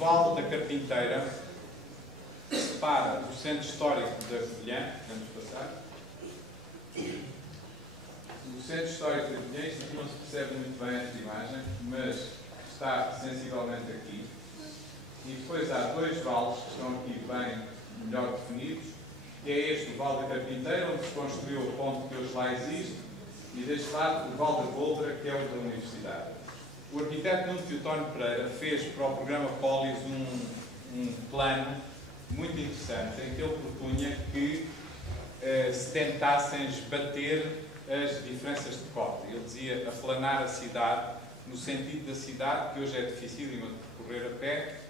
Vale da Carpinteira separa o centro histórico da Covilhã, vamos passar. O centro histórico da Covilhã, isto aqui não se percebe muito bem esta imagem, mas está sensivelmente aqui. E depois há dois vales que estão aqui bem melhor definidos, que é este, o Vale da Carpinteira, onde se construiu o ponto que hoje lá existe, e deste lado o Vale da Voldra, que é o da Universidade. O arquiteto Nuno Teotónio Pereira fez para o programa Polis um plano muito interessante, em que ele propunha que se tentassem esbater as diferenças de cota. Ele dizia aplanar a cidade, no sentido da cidade, que hoje é dificílimo de percorrer a pé,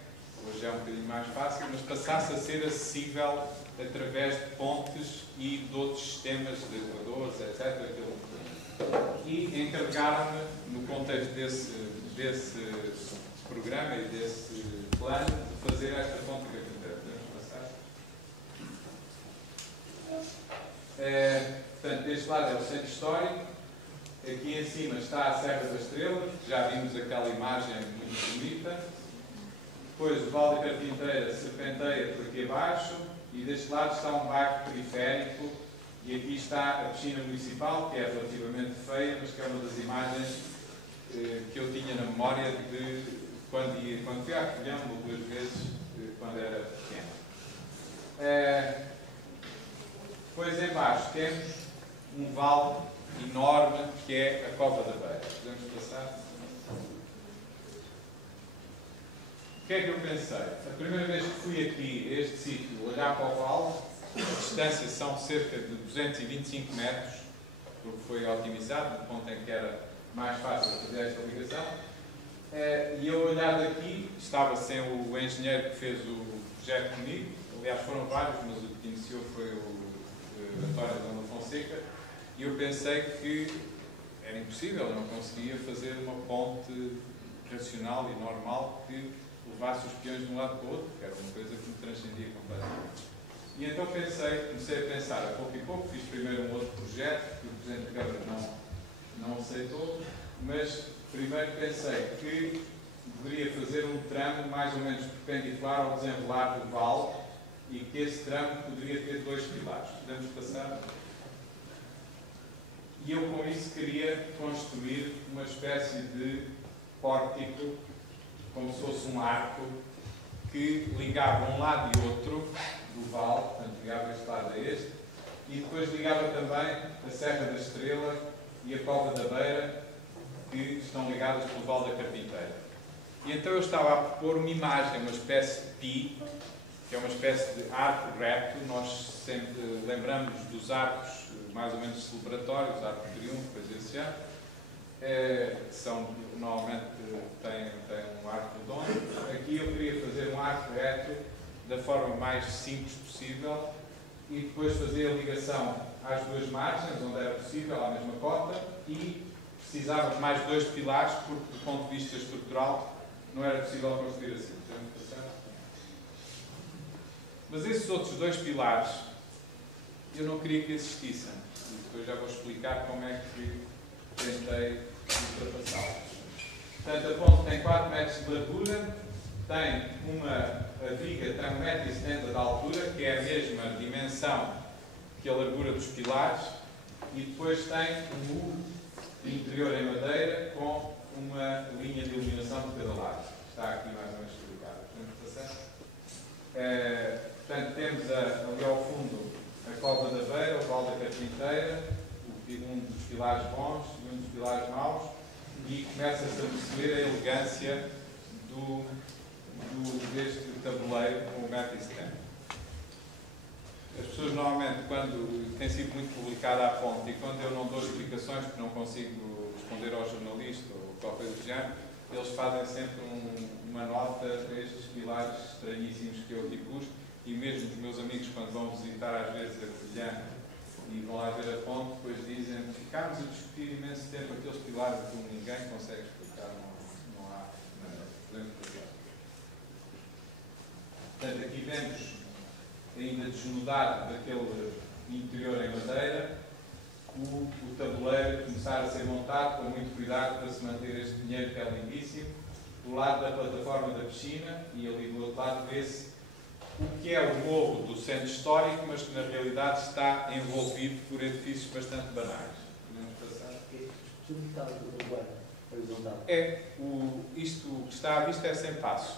hoje é um bocadinho mais fácil, mas passasse a ser acessível através de pontes e de outros sistemas de elevadores, etc. E encarregaram-me, no contexto desse programa e desse plano, de fazer esta ponte de Carpinteira. Podemos passar? Portanto, deste lado é o centro histórico. Aqui em cima está a Serra da Estrela, já vimos aquela imagem muito bonita. Depois o Vale da Carpinteira serpenteia por aqui abaixo e deste lado está um bairro periférico e aqui está a piscina municipal, que é relativamente feia, mas que é uma das imagens que eu tinha na memória de quando fui à Covilhã, uma ou duas vezes, quando era pequeno. Depois em baixo temos um vale enorme que é a Cova da Beira. Podemos passar? O que é que eu pensei? A primeira vez que fui aqui a este sítio, olhar para o vale, a distância são cerca de 225 metros, porque foi otimizado, no ponto em que era mais fácil fazer esta ligação. E eu olhar daqui, estava sem o engenheiro que fez o projeto comigo, aliás foram vários, mas o que iniciou foi o António Dona Fonseca, e eu pensei que era impossível, eu não conseguia fazer uma ponte racional e normal que levasse os peões de um lado para o outro, que era uma coisa que me transcendia completamente. E então comecei a pensar a pouco e pouco, fiz primeiro um outro projeto que o Presidente da Câmara não aceitou, mas primeiro pensei que deveria fazer um tramo mais ou menos perpendicular ao desenrolar do vale e que esse tramo poderia ter dois pilares. Podemos passar? E eu com isso queria construir uma espécie de pórtico, como se fosse um arco, que ligava um lado e outro do vale, portanto ligava este lado a este, e depois ligava também a Serra da Estrela e a Cova da Beira, que estão ligadas pelo Vale da Carpinteira. E então eu estava a propor uma imagem, uma espécie de pi, que é uma espécie de arco reto. Nós sempre lembramos dos arcos mais ou menos celebratórios, arco de triunfo, coisa desse género, que normalmente têm um arco redondo. Aqui eu queria fazer um arco reto da forma mais simples possível e depois fazer a ligação às duas margens, onde era possível, à mesma cota, e precisava de mais dois pilares, porque do ponto de vista estrutural não era possível construir assim. Mas esses outros dois pilares eu não queria que existissem. E depois já vou explicar como é que tentei ultrapassá-los. Portanto, a ponte tem 4 metros de largura, a viga tem 1,70 m de altura, que é a mesma dimensão que a largura dos pilares, e depois tem um muro interior em madeira com uma linha de iluminação de cada lado. Está aqui mais ou menos explicado. Portanto, temos ali ao fundo a Cova da Beira, o Vale da Carpinteira, um dos pilares bons e um dos pilares maus, e começa-se a perceber a elegância deste tabuleiro com 1,70 m. As pessoas normalmente, quando tem sido muito publicada a ponte e quando eu não dou explicações porque não consigo responder ao jornalista ou qualquer coisa do género, eles fazem sempre uma nota destes pilares estranhíssimos que eu aqui pus, e mesmo os meus amigos, quando vão visitar às vezes a Covilhã e vão lá ver a ponte, depois dizem: ficámos a discutir imenso tempo aqueles pilares que ninguém consegue explicar, não há maneira. Portanto, aqui vemos ainda desnudado daquele interior em madeira, o tabuleiro começar a ser montado com muito cuidado para se manter este pinheiro que é lindíssimo, do lado da plataforma da piscina e ali do outro lado vê-se o que é o morro do centro histórico, mas que na realidade está envolvido por edifícios bastante banais. Podemos passar? Isto que está à vista é sem passo.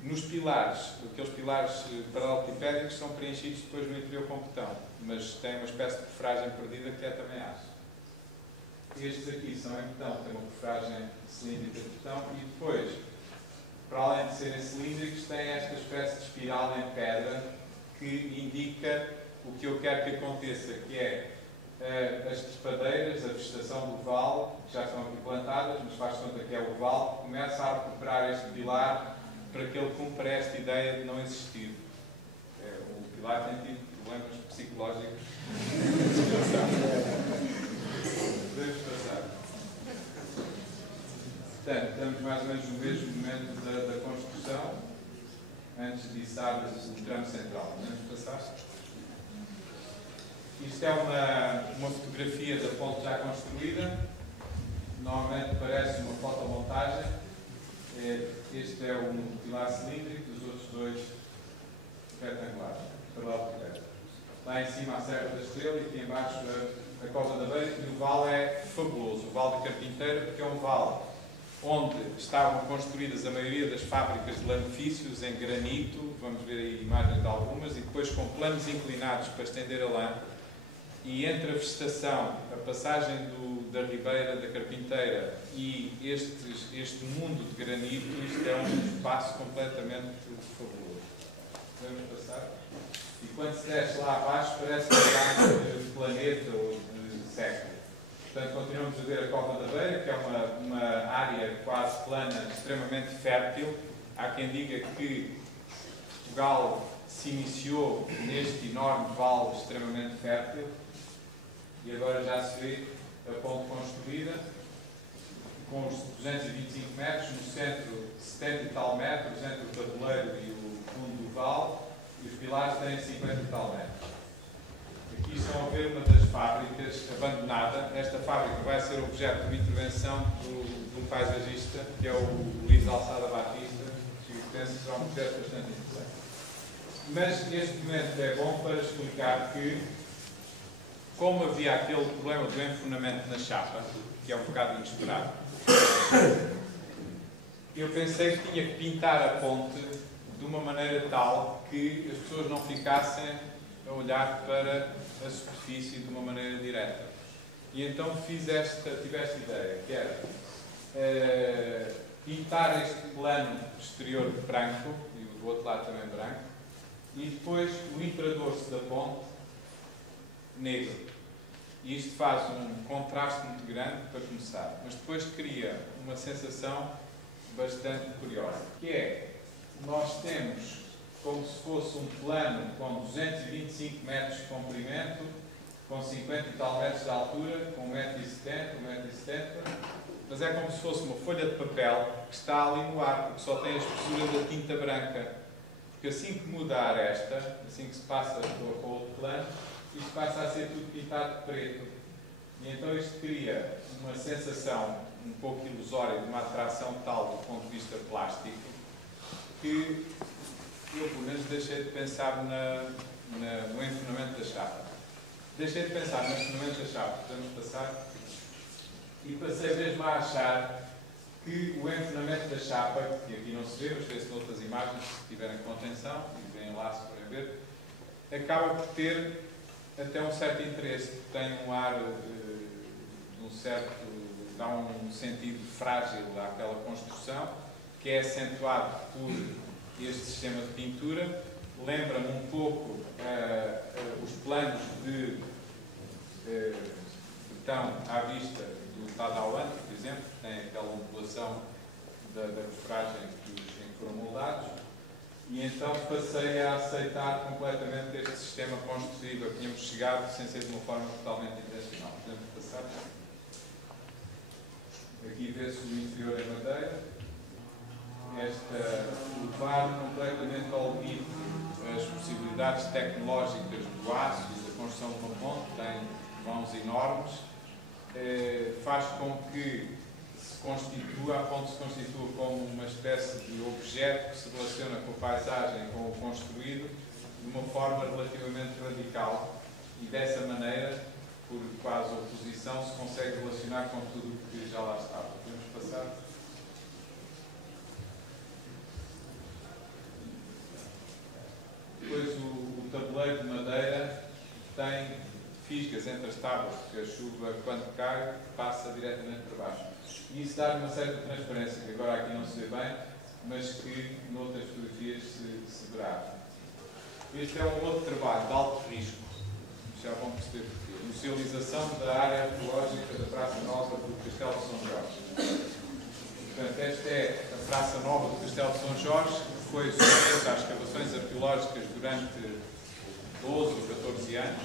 Nos pilares, aqueles pilares paralelepipédicos são preenchidos depois no interior com betão, mas tem uma espécie de perfragem perdida que é também aço. Estes aqui são em betão, têm uma perfragem cilíndrica de betão e depois, para além de serem cilíndricos, têm esta espécie de espiral em pedra que indica o que eu quero que aconteça, que é as trepadeiras, a vegetação do vale, que já estão aqui plantadas, mas faz conta que é o vale, começa a recuperar este pilar para que ele cumpra esta ideia de não existir. O pilar tem tido problemas psicológicos. Podemos passar. Portanto, estamos mais ou menos no mesmo momento da construção, antes de içar o tramo central. Podemos passar? Isto é uma fotografia da ponte já construída. Normalmente parece uma fotomontagem. Este é um pilar cilíndrico, os outros dois retangulares, paralelepipédicos. Lá em cima a Serra da Estrela e aqui em baixo a Cova da Beira. E o vale é fabuloso, o Vale da Carpinteira, porque é um vale onde estavam construídas a maioria das fábricas de lanifícios em granito, vamos ver aí imagens de algumas, e depois com planos inclinados para estender a lã. E entre a vegetação, a passagem da Ribeira da Carpinteira e este mundo de granito, isto é um espaço completamente fabuloso. Vamos passar? E quando se desce lá abaixo, parece que é de planeta ou de século. Portanto, continuamos a ver a Cova da Beira, que é uma área quase plana, extremamente fértil. Há quem diga que Portugal se iniciou neste enorme vale extremamente fértil. E agora já se vê a ponte construída, com os 225 metros, no centro 70 e tal metros, entre o tabuleiro e o fundo do vale, e os pilares têm 50 e tal metros. Aqui estão a ver uma das fábricas abandonada. Esta fábrica vai ser objeto de uma intervenção de um paisagista, que é o Luís Alçada Batista, que eu penso que será um projeto bastante interessante. Mas este momento é bom para explicar que, como havia aquele problema do enfunamento na chapa, que é um bocado inesperado, eu pensei que tinha que pintar a ponte de uma maneira tal que as pessoas não ficassem a olhar para a superfície de uma maneira direta. E então tive esta ideia, que era pintar este plano exterior de branco, e o do outro lado também branco, e depois o intradorso da ponte negro. E isto faz um contraste muito grande para começar, mas depois cria uma sensação bastante curiosa, que é, nós temos como se fosse um plano com 225 metros de comprimento, com 50 e tal metros de altura, com 1,70 m, mas é como se fosse uma folha de papel que está ali no ar, porque só tem a espessura da tinta branca. Porque assim que muda a aresta, assim que se passa para o outro plano, isto passa a ser tudo pintado de preto. E então isto cria uma sensação um pouco ilusória de uma atração tal do ponto de vista plástico que eu, pelo menos, deixei de pensar no enfunamento da chapa. Deixei de pensar no enfunamento da chapa, podemos passar, e passei mesmo a achar que o enfunamento da chapa, que aqui não se vê, mas vê-se noutras imagens, se tiverem contenção, e vêm lá se forem ver, acaba por ter até um certo interesse, tem um ar dá um sentido frágil àquela construção, que é acentuado por este sistema de pintura. Lembra-me um pouco os planos de betão à vista do Tadauan, por exemplo, que tem aquela ondulação da perfragem em que foram moldados. E então passei a aceitar completamente este sistema construtivo a que tínhamos chegado, sem ser de uma forma totalmente intencional. Podemos passar? Aqui vê-se o interior em madeira. Levar completamente ao limite as possibilidades tecnológicas do aço e da construção de uma ponte, tem mãos enormes, faz com que se constitua, a ponte se constitua como uma espécie de objeto que se relaciona com a paisagem, com o construído, de uma forma relativamente radical, e dessa maneira, por quase oposição, se consegue relacionar com tudo o que já lá estava. Podemos passar? Depois o tabuleiro de madeira tem fisgas entre as tábuas, porque a chuva, quando cai, passa diretamente por baixo. E isso dá uma certa transparência, que agora aqui não se vê bem, mas que noutras fotografias se verá. Este é um outro trabalho de alto risco, já vão perceber porquê. Musealização da área arqueológica da Praça Nova do Castelo de São Jorge. Portanto, esta é a Praça Nova do Castelo de São Jorge, que foi sujeita às escavações arqueológicas durante 12 ou 14 anos.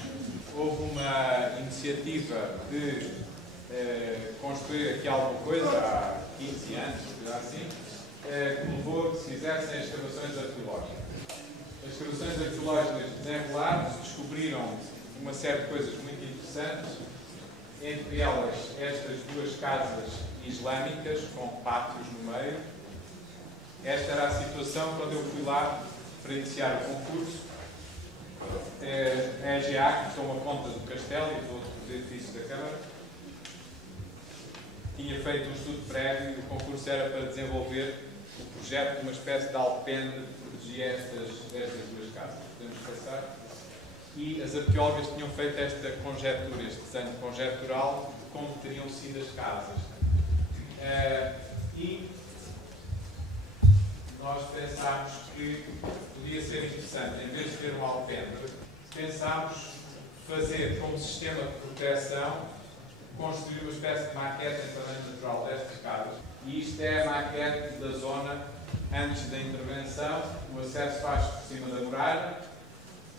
Houve uma iniciativa de construir aqui alguma coisa há 15 anos, assim, que levou a que se fizessem as escavações arqueológicas. As escavações arqueológicas desenrolaram-se, descobriram uma série de coisas muito interessantes, entre elas estas duas casas islâmicas com pátios no meio. Esta era a situação quando eu fui lá para iniciar o concurso. A EGA, que toma conta do castelo e dos outros edifícios da Câmara, tinha feito um estudo prévio e o concurso era para desenvolver o projeto de uma espécie de alpendre que protegia estas duas casas. Podemos passar? E as arqueólogas tinham feito esta conjectura, este desenho conjectural de como teriam sido as casas. E nós pensámos que podia ser interessante, em vez de ter um alpendre, pensámos fazer como sistema de proteção, construir uma espécie de maquete em tamanho natural destas casas. E isto é a maquete da zona antes da intervenção. O acesso faz por cima da muralha.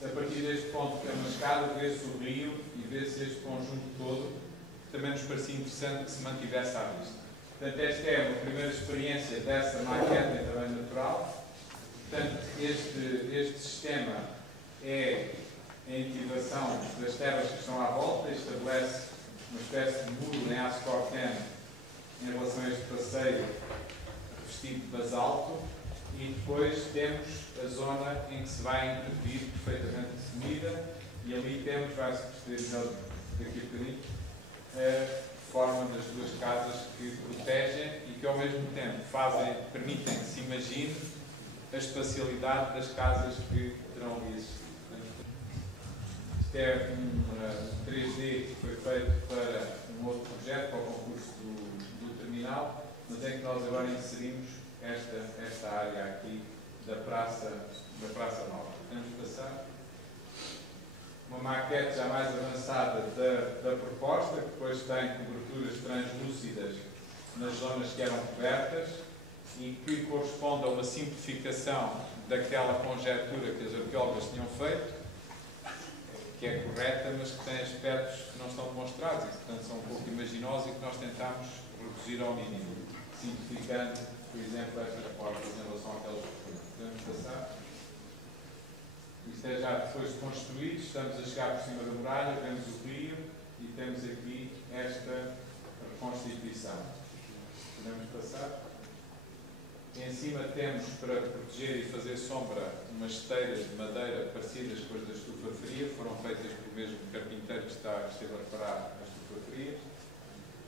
A partir deste ponto, que é uma escada, vê-se o rio e vê-se este conjunto todo, que também nos parecia interessante que se mantivesse à vista. Portanto, esta é uma primeira experiência dessa maquete em tamanho natural. Portanto, este sistema é a ativação das terras que estão à volta, estabelece uma espécie de muro em aço corten em relação a este passeio revestido de basalto, e depois temos a zona em que se vai intervir perfeitamente definida, e ali temos, vai-se perceber daqui a bocadinho, a forma das duas casas que protegem e que ao mesmo tempo permitem que se imagine a espacialidade das casas que terão ali existido. Isto é um 3D que foi feito para um outro projeto, para o concurso do terminal, mas em que nós agora inserimos esta área aqui da Praça Nova. Podemos passar? Uma maquete já mais avançada da proposta, que depois tem coberturas translúcidas nas zonas que eram cobertas e que corresponde a uma simplificação daquela conjectura que as arqueólogas tinham feito, que é correta, mas que tem aspectos que não estão demonstrados e que, portanto, são um pouco imaginosos e que nós tentamos reduzir ao mínimo, simplificando, por exemplo, estas portas em relação àquelas que podemos passar. Isto é já depois de construído, estamos a chegar por cima da muralha, vemos o rio e temos aqui esta reconstituição. Podemos passar? Em cima temos, para proteger e fazer sombra, umas esteiras de madeira parecidas com as da estufa fria, foram feitas pelo mesmo carpinteiro que esteve a reparar as estufa frias.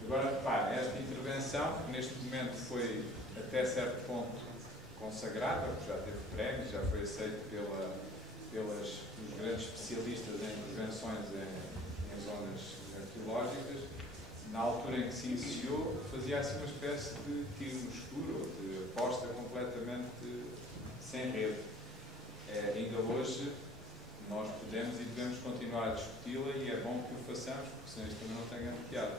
Agora, repare, esta intervenção, que neste momento foi até certo ponto consagrada, porque já teve prémios, já foi aceito pelos grandes especialistas em intervenções em zonas arqueológicas. Na altura em que se iniciou, fazia assim uma espécie de tiro no escuro, ou de aposta completamente sem rede. Ainda hoje nós podemos e devemos continuar a discuti-la e é bom que o façamos, porque senão isto também não tem grande piada.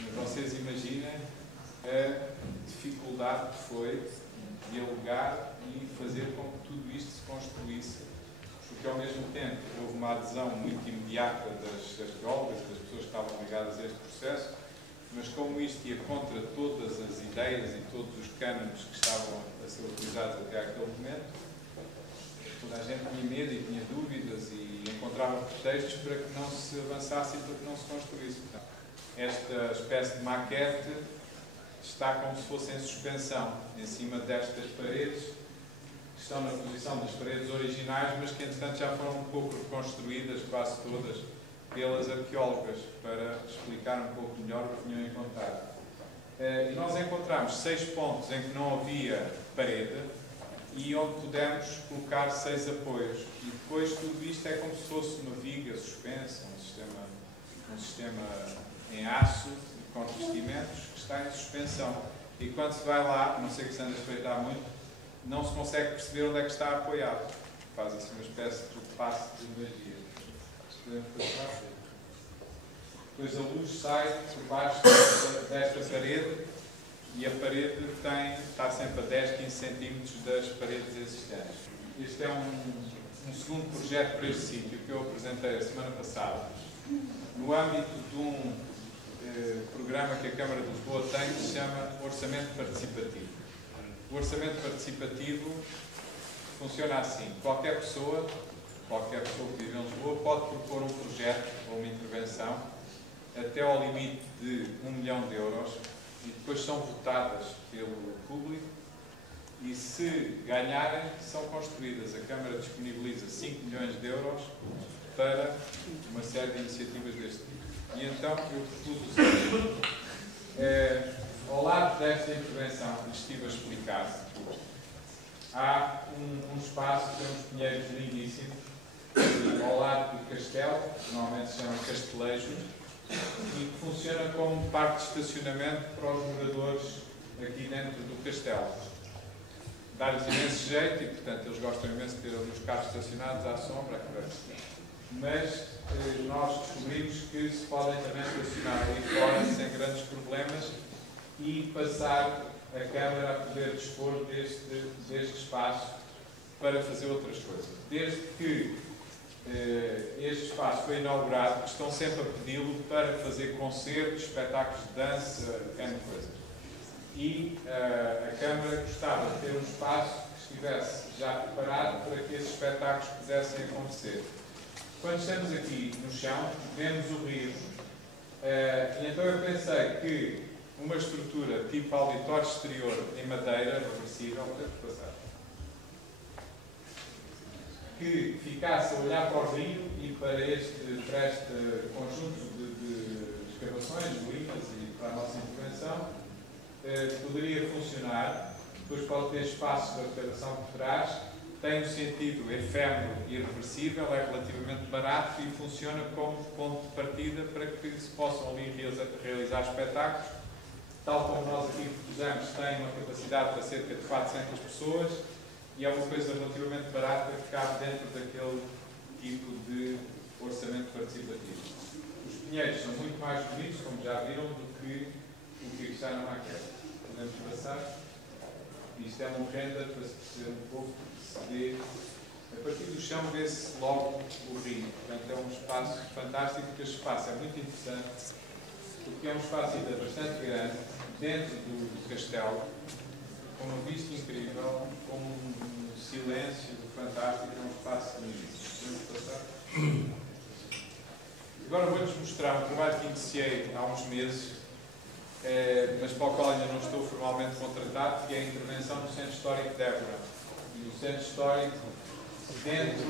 Mas vocês imaginem a dificuldade que foi dialogar e fazer com que tudo isto se construísse, porque ao mesmo tempo houve uma adesão muito imediata das arqueólogas, das pessoas que estavam ligadas a este processo, mas como isto ia contra todas as ideias e todos os cânones que estavam a ser utilizados até àquele momento, toda a gente tinha medo e tinha dúvidas e encontrava pretextos para que não se avançasse e para que não se construísse. Portanto, esta espécie de maquete está como se fosse em suspensão, em cima destas paredes, que estão na posição das paredes originais, mas que entretanto já foram um pouco reconstruídas, quase todas, pelas arqueólogas, para explicar um pouco melhor o que tinham encontrado. E nós encontramos 6 pontos em que não havia parede e onde pudemos colocar 6 apoios. E depois tudo isto é como se fosse uma viga suspensa, um sistema em aço, com revestimentos, que está em suspensão. E quando se vai lá, não sei que se anda a espreitar muito, não se consegue perceber onde é que está apoiado. Faz assim uma espécie de passe de magia. Depois a luz sai por baixo desta parede e a parede está sempre a 10, 15 centímetros das paredes existentes. Este é um segundo projeto para este sítio que eu apresentei a semana passada, no âmbito de um programa que a Câmara de Lisboa tem, que se chama Orçamento Participativo. O Orçamento Participativo funciona assim: qualquer pessoa que vive em Lisboa pode propor um projeto ou uma intervenção até ao limite de 1 milhão de euros e depois são votadas pelo público e, se ganharem, são construídas. A Câmara disponibiliza 5 milhões de euros para uma série de iniciativas deste tipo. E então eu propus o seguinte: ao lado desta intervenção que estive a explicar, há um espaço que tem uns pinheiros lindíssimos, ao lado do castelo, que normalmente se chama Castelejo, e que funciona como parque de estacionamento para os moradores aqui dentro do castelo. Dá-lhes imenso jeito e, portanto, eles gostam imenso de ter ali os carros estacionados à sombra, mas nós descobrimos que se podem também estacionar ali fora sem grandes problemas e passar a Câmara a poder dispor deste espaço para fazer outras coisas. Desde que este espaço foi inaugurado, estão sempre a pedi-lo para fazer concertos, espetáculos de dança, N coisas. E a Câmara gostava de ter um espaço que estivesse já preparado para que esses espetáculos pudessem acontecer. Quando estamos aqui no chão, vemos o rio. E então eu pensei que uma estrutura tipo auditório exterior em madeira, reversível, que ficasse a olhar para o rio e para este conjunto de escavações, ruínas e para a nossa intervenção, poderia funcionar. Depois pode ter espaços de arrecadação por trás, tem um sentido efêmero e irreversível, é relativamente barato e funciona como ponto de partida para que se possam ali realizar espetáculos. Tal como nós aqui propusemos, tem uma capacidade para cerca de 400 pessoas e é uma coisa relativamente barata que cabe dentro daquele tipo de orçamento participativo. Os pinheiros são muito mais bonitos, como já viram, do que o que está na maquete. Podemos passar. Isto é um render para se perceber um pouco, se vê. A partir do chão vê-se logo o rio. Portanto, é um espaço fantástico, porque este espaço é muito interessante, porque é um espaço ainda bastante grande, dentro do castelo, com uma vista incrível, com um silêncio fantástico, é um espaço lindo. Podemos passar? Agora vou-lhes mostrar um trabalho que iniciei há uns meses, mas para o qual ainda não estou formalmente contratado, que é a intervenção no Centro Histórico de Évora. E o Centro Histórico dentro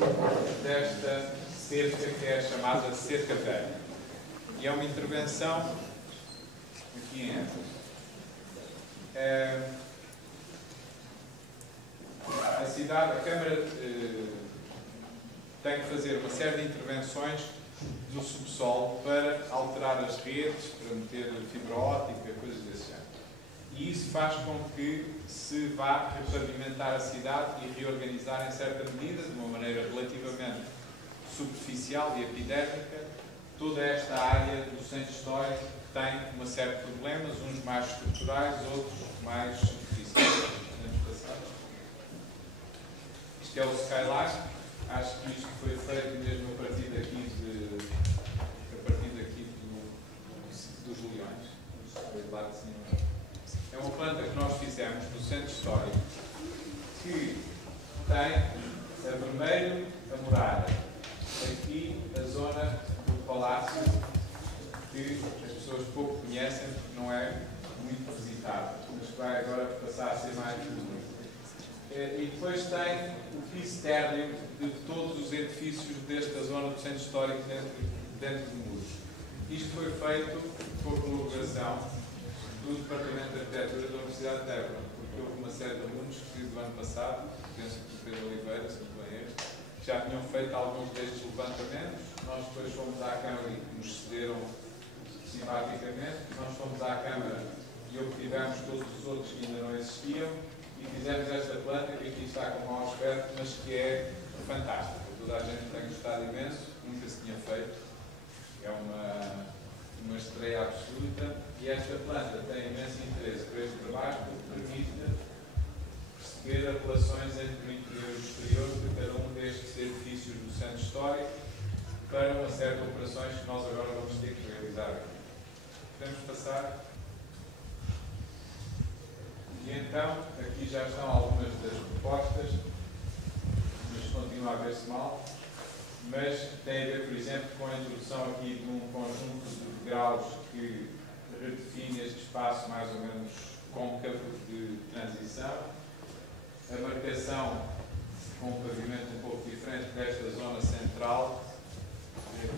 desta cerca que é chamada Cerca Velha. E é uma intervenção aqui em Évora. A cidade, a Câmara tem que fazer uma série de intervenções do subsolo para alterar as redes, para meter fibra óptica, coisas desse género. E isso faz com que se vá repavimentar a cidade e reorganizar em certa medida, de uma maneira relativamente superficial e epidérmica, toda esta área do centro histórico que tem uma série de problemas, uns mais estruturais, outros mais superficiais. Isto é o Skyline. Acho que isto foi feito mesmo a partir daqui dos leões. É uma planta que nós fizemos no centro histórico, que tem a vermelho a muralha, aqui a zona do palácio, que as pessoas pouco conhecem porque não é muito visitada. E depois tem o piso térreo de todos os edifícios desta zona do centro histórico dentro de muros. Isto foi feito com a colaboração do Departamento de Arquitetura da Universidade de Évora, porque houve uma série de alunos que do ano passado, penso que o Pedro Oliveira, se não bem este, já tinham feito alguns destes levantamentos. Nós depois fomos à Câmara e nos cederam simpaticamente. Nós fomos à Câmara e obtivemos todos os outros que ainda não existiam e fizemos esta planta que aqui está com mau aspecto, mas que é fantástica. Toda a gente tem gostado imenso, nunca se tinha feito. É uma estreia absoluta e esta planta tem imenso interesse por este trabalho porque permite perceber as relações entre o interior e o exterior de cada um destes edifícios do centro histórico para uma série de operações que nós agora vamos ter que realizar aqui. Podemos passar? E então, aqui já estão algumas das propostas, mas continua a ver-se mal. Mas tem a ver, por exemplo, com a introdução aqui de um conjunto de graus que redefine este espaço mais ou menos côncavo de transição. A marcação com um pavimento um pouco diferente desta zona central,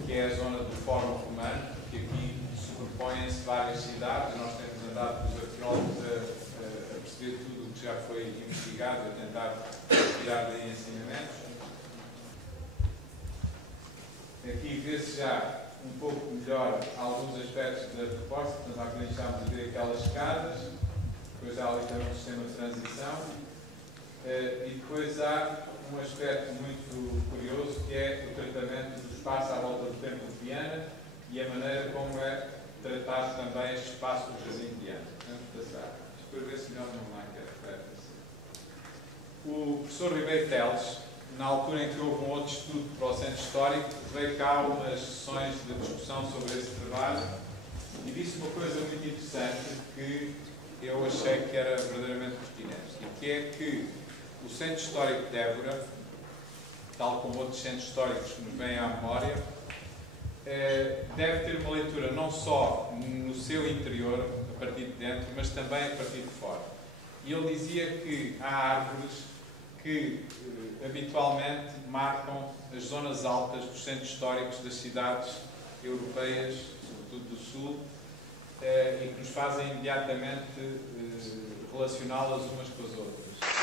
que é a zona do Fórum Romano, que aqui sobrepõem-se várias cidades. Nós temos andado com os arqueólogos a perceber tudo o que já foi investigado, a tentar tirar daí ensinamentos. Aqui vê-se já um pouco melhor alguns aspectos da proposta. Portanto, aqui estamos a ver aquelas escadas, depois há ali também um sistema de transição, e depois há um aspecto muito curioso que é o tratamento do espaço à volta do Templo de Viana e a maneira como é tratado também este espaço do Jardim de Viana. Vamos passar. Depois ver-se melhor no marca. O professor Ribeiro Teles, na altura em que houve um outro estudo para o centro histórico, veio cá umas sessões de discussão sobre esse trabalho e disse uma coisa muito interessante que eu achei que era verdadeiramente pertinente, e que é que o centro histórico de Évora, tal como outros centros históricos que nos vêm à memória, deve ter uma leitura não só no seu interior, a partir de dentro, mas também a partir de fora. E ele dizia que há árvores que habitualmente marcam as zonas altas dos centros históricos das cidades europeias, sobretudo do Sul, e que nos fazem imediatamente relacioná-las umas com as outras.